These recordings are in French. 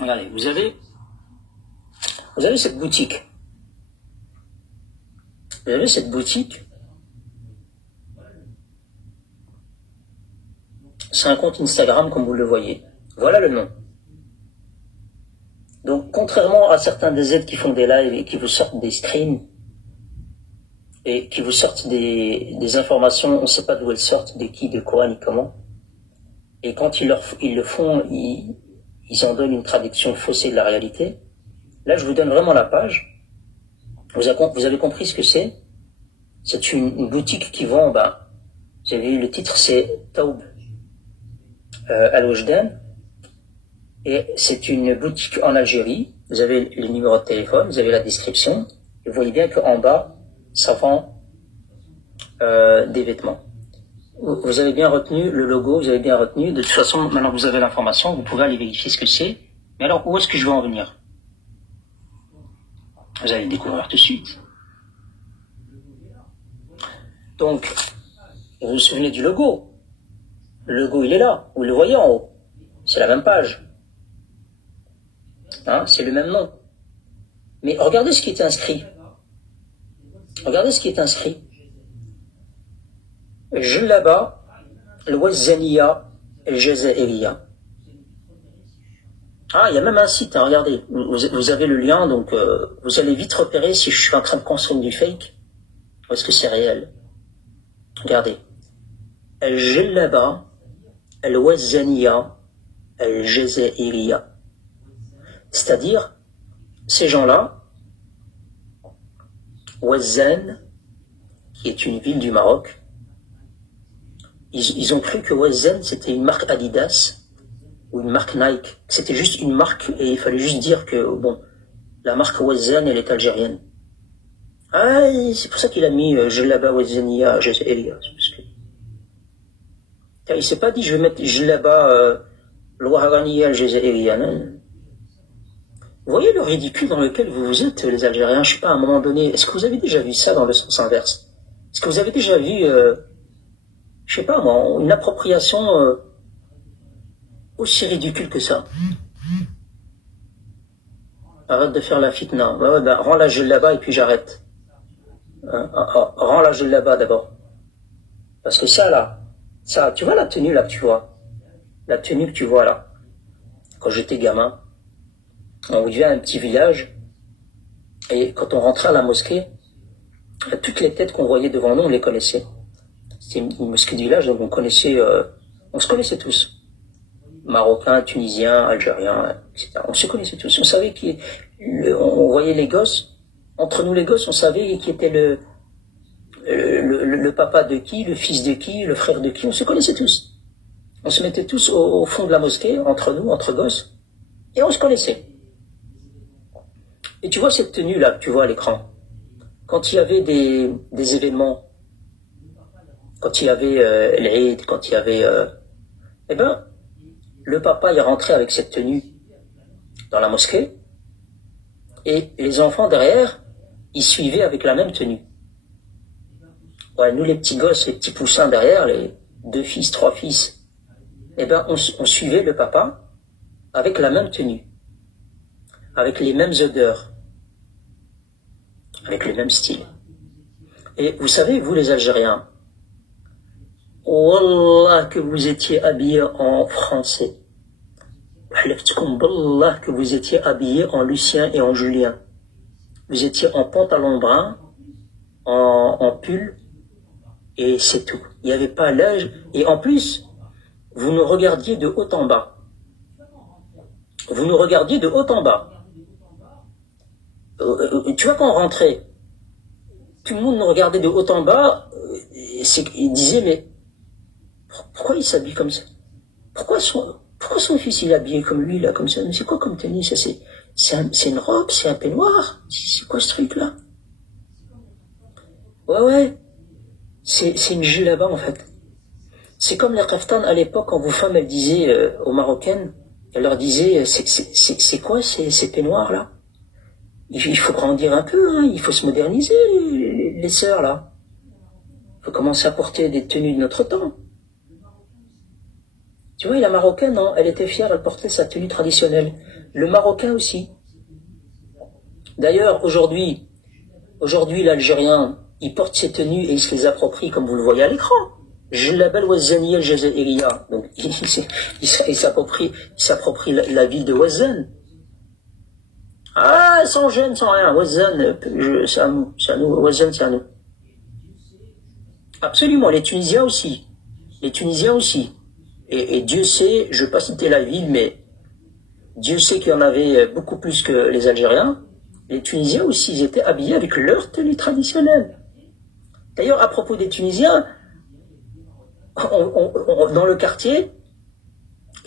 Regardez, vous avez cette boutique. Vous avez cette boutique. C'est un compte Instagram comme vous le voyez. Voilà le nom. Donc, contrairement à certains des aides qui font des lives et qui vous sortent des screens et qui vous sortent des informations, on ne sait pas d'où elles sortent, de qui, de quoi, ni comment. Et quand ils le font, ils en donnent une traduction faussée de la réalité. Là, je vous donne vraiment la page. Vous avez compris ce que c'est? C'est une boutique qui vend, vous avez vu le titre, c'est Taoub Al-Wajdan. Et c'est une boutique en Algérie. Vous avez le numéro de téléphone, vous avez la description. Et vous voyez bien qu'en bas, ça vend des vêtements. Vous avez bien retenu le logo, vous avez bien retenu. De toute façon, maintenant que vous avez l'information, vous pouvez aller vérifier ce que c'est. Mais alors, où est-ce que je veux en venir? Vous allez le découvrir tout de suite. Donc, vous vous souvenez du logo? Le logo, il est là. Vous le voyez en haut. C'est la même page. Hein, c'est le même nom. Mais regardez ce qui est inscrit. Regardez ce qui est inscrit. Jellaba al-Wazzaniya al-Jazairiya. Ah, il y a même un site, hein, regardez. Vous avez le lien, donc vous allez vite repérer si je suis en train de construire du fake ou est-ce que c'est réel. Regardez. Jellaba al-Wazzaniya al-Jazairiya. C'est-à-dire, ces gens-là, Wazzan, qui est une ville du Maroc, ils ont cru que Wazzan c'était une marque Adidas ou une marque Nike. C'était juste une marque et il fallait juste dire que, bon, la marque Wazzan, elle est algérienne. Ah, c'est pour ça qu'il a mis Jellaba Wazzaniya Jazairiya. Il s'est pas dit je vais mettre Jellaba Al-Waharaniya Jazairiya. Vous voyez le ridicule dans lequel vous êtes, les Algériens? Je sais pas, à un moment donné, est-ce que vous avez déjà vu ça dans le sens inverse? Est-ce que vous avez déjà vu, je sais pas moi, une appropriation aussi ridicule que ça? Arrête de faire la fitna. Ouais, rends la Jellaba et puis j'arrête. Rends la Jellaba d'abord. Parce que ça, tu vois la tenue là que tu vois? La tenue que tu vois là, quand j'étais gamin, on vivait à un petit village, et quand on rentrait à la mosquée, toutes les têtes qu'on voyait devant nous, on les connaissait. C'était une mosquée de village, donc on se connaissait tous. Marocains, Tunisiens, Algériens, etc. On se connaissait tous. On savait on voyait les gosses. Entre nous les gosses, on savait qui était le papa de qui, le fils de qui, le frère de qui. On se connaissait tous. On se mettait tous au fond de la mosquée, entre nous, entre gosses, et on se connaissait. Et tu vois cette tenue-là, que tu vois à l'écran. Quand il y avait des événements, quand il y avait l'Eid, quand il y avait... le papa, il rentrait avec cette tenue dans la mosquée, et les enfants derrière, ils suivaient avec la même tenue. Ouais, nous les petits gosses, les petits poussins derrière, les 2 fils, 3 fils, on suivait le papa avec la même tenue, avec les mêmes odeurs, avec le même style. Et vous savez, vous les Algériens, Wallah que vous étiez habillés en français. Wallah que vous étiez habillés en Lucien et en Julien. Vous étiez en pantalon brun, en pull, et c'est tout. Il n'y avait pas l'âge. Et en plus, vous nous regardiez de haut en bas. Vous nous regardiez de haut en bas. Tu vois, quand on rentrait, tout le monde nous regardait de haut en bas, il disait, mais pourquoi il s'habille comme ça? Pourquoi son fils il est habillé comme lui, là, comme ça? Mais c'est quoi comme tenue, ça? C'est une robe, c'est un peignoir? C'est quoi ce truc-là? Ouais. C'est une djellaba, en fait. C'est comme la kaftan à l'époque, quand vos femmes, elles disaient aux Marocaines, elles leur disaient, c'est quoi ces peignoirs-là? Il faut grandir un peu, hein, il faut se moderniser, les sœurs, là. Il faut commencer à porter des tenues de notre temps. Tu vois, et la Marocaine, non, elle était fière, elle portait sa tenue traditionnelle. Le Marocain aussi. D'ailleurs, aujourd'hui, l'Algérien, il porte ses tenues et il se les approprie comme vous le voyez à l'écran. Jellaba Wazaniya al-Jazairiya. Donc, il s'approprie la ville de Wazan. Ah, sans gêne, sans rien. Wazan, c'est à nous. Wazan, c'est à nous. Absolument, les Tunisiens aussi. Et Dieu sait, je ne vais pas citer la ville, mais Dieu sait qu'il y en avait beaucoup plus que les Algériens. Les Tunisiens aussi, ils étaient habillés avec leur tenue traditionnelle. D'ailleurs, à propos des Tunisiens, dans le quartier,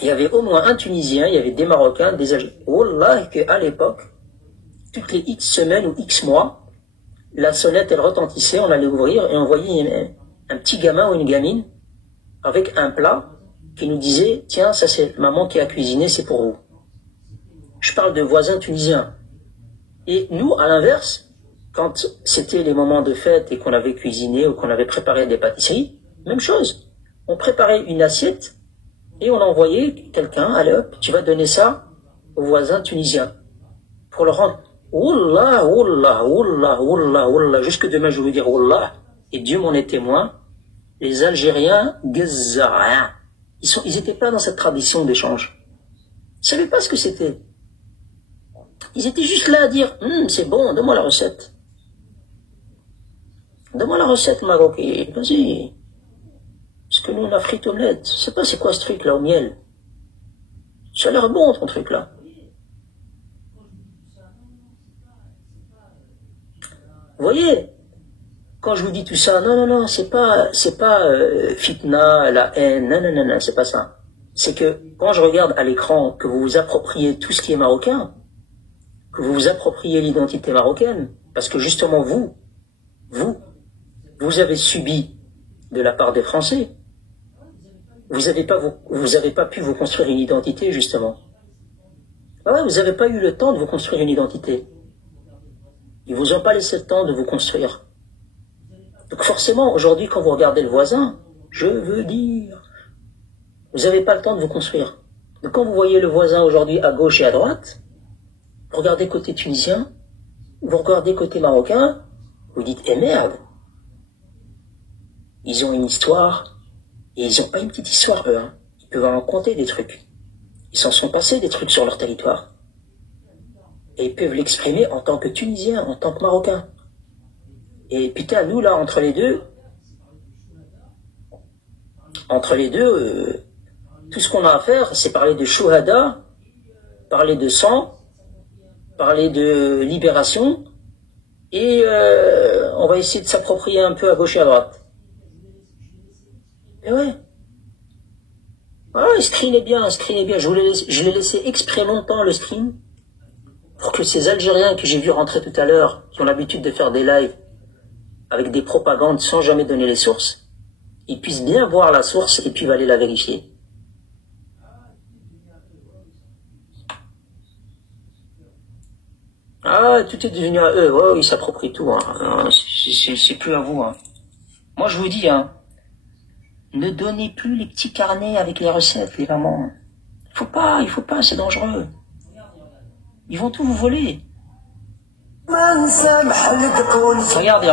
il y avait au moins un Tunisien, il y avait des Marocains, des Algériens. Wallah, qu'à l'époque, toutes les X semaines ou X mois, la sonnette, elle retentissait, on allait ouvrir et on voyait un petit gamin ou une gamine avec un plat qui nous disait « Tiens, ça c'est maman qui a cuisiné, c'est pour vous ». Je parle de voisins tunisiens. Et nous, à l'inverse, quand c'était les moments de fête et qu'on avait cuisiné ou qu'on avait préparé des pâtisseries, même chose. On préparait une assiette et on envoyait quelqu'un, allez hop, tu vas donner ça aux voisins tunisiens. Pour le rendre, Wallah, Wallah, Wallah, Wallah, Wallah, jusque demain je veux dire Wallah, et Dieu m'en est témoin, les Algériens, Gaza, ils étaient pas dans cette tradition d'échange. Ils savaient pas ce que c'était. Ils étaient juste là à dire, c'est bon, donne-moi la recette. Donne-moi la recette marocaine, vas-y. Parce que nous, on a frites omelettes. Je sais pas c'est quoi ce truc là au miel. Ça a l'air bon ton truc là. Vous voyez, quand je vous dis tout ça, non, c'est pas fitna, la haine, non, c'est pas ça. C'est que quand je regarde à l'écran que vous vous appropriez tout ce qui est marocain, que vous vous appropriez l'identité marocaine, parce que justement vous avez subi de la part des Français. Vous avez pas pu vous construire une identité, justement. Ouais, vous n'avez pas eu le temps de vous construire une identité. Ils vous ont pas laissé le temps de vous construire. Donc forcément, aujourd'hui, quand vous regardez le voisin, je veux dire, vous n'avez pas le temps de vous construire. Donc quand vous voyez le voisin aujourd'hui à gauche et à droite, vous regardez côté tunisien, vous regardez côté marocain, vous dites, eh merde, ils ont une histoire, et ils n'ont pas une petite histoire, eux. Hein. Ils peuvent en compter des trucs. Ils s'en sont passés des trucs sur leur territoire. Et ils peuvent l'exprimer en tant que Tunisiens, en tant que Marocains. Et putain, nous, là, entre les deux, tout ce qu'on a à faire, c'est parler de shuhada, parler de sang, parler de libération, et on va essayer de s'approprier un peu à gauche et à droite. Et ouais. Ah, screenez bien. Je l'ai laissé exprès longtemps, le screen, pour que ces Algériens que j'ai vu rentrer tout à l'heure, qui ont l'habitude de faire des lives avec des propagandes sans jamais donner les sources, ils puissent bien voir la source et puis aller la vérifier. Ah, tout est devenu à eux. Oh, ils s'approprient tout. Hein. C'est plus à vous. Hein. Moi, je vous dis, hein, ne donnez plus les petits carnets avec les recettes, les mamans. Il faut pas, c'est dangereux. Ils vont tout vous voler. Regardez.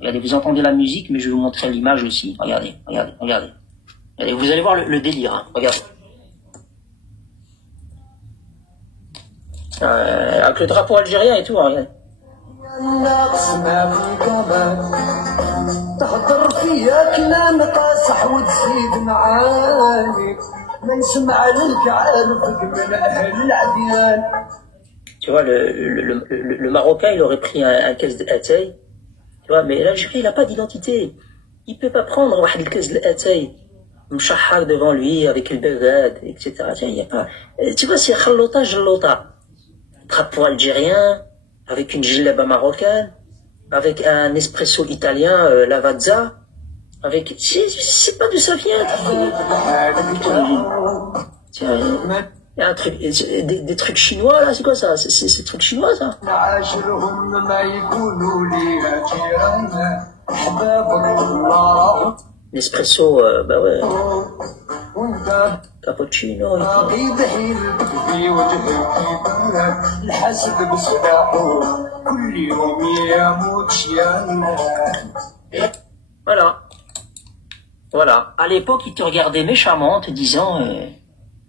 Regardez, vous entendez la musique, mais je vais vous montrer l'image aussi. Regardez. Allez, vous allez voir le délire. Hein. Regardez. Avec le drapeau algérien et tout, regardez. Tu vois, le Marocain, il aurait pris un caisse de hatay. Tu vois, mais l'Algérien, il n'a pas d'identité. Il ne peut pas prendre un caisse de hatay, mchahak devant lui, avec le bagad, etc. Il y a pas. Tu vois, c'est khallota, jalota. Drapeau algérien, avec une djellaba marocaine, avec un espresso italien, Lavazza, avec... C'est pas d'où ça vient. Tiens, il y a un truc, des trucs chinois, là, c'est quoi ça? C'est des trucs chinois, ça? Nespresso, bah ouais. Cappuccino et tout. Voilà. Voilà. À l'époque, ils te regardaient méchamment en te disant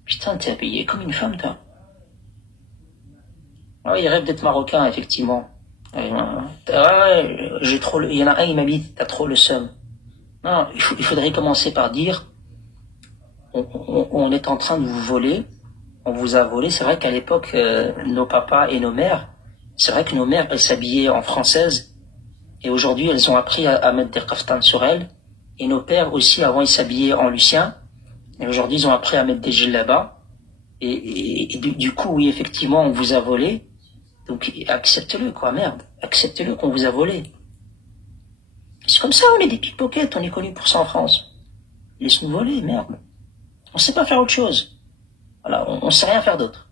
putain, t'es habillé comme une femme, toi. Ah ouais, il rêve d'être marocain, effectivement. Ouais, j'ai trop il y en a un, il m'a dit, t'as trop le seum. Non, il faudrait commencer par dire on est en train de vous voler, on vous a volé. C'est vrai qu'à l'époque, nos papas et nos mères, c'est vrai que nos mères, elles s'habillaient en française, et aujourd'hui, elles ont appris à mettre des kaftans sur elles. Et nos pères aussi, avant, ils s'habillaient en lucien, et aujourd'hui, ils ont appris à mettre des djellabas. Et du coup, oui, effectivement, on vous a volé. Donc, accepte-le, quoi, merde. Accepte-le qu'on vous a volé. C'est comme ça, on est des pickpockets, on est connus pour ça en France. Laisse-nous voler, merde. On sait pas faire autre chose. Voilà, on sait rien faire d'autre.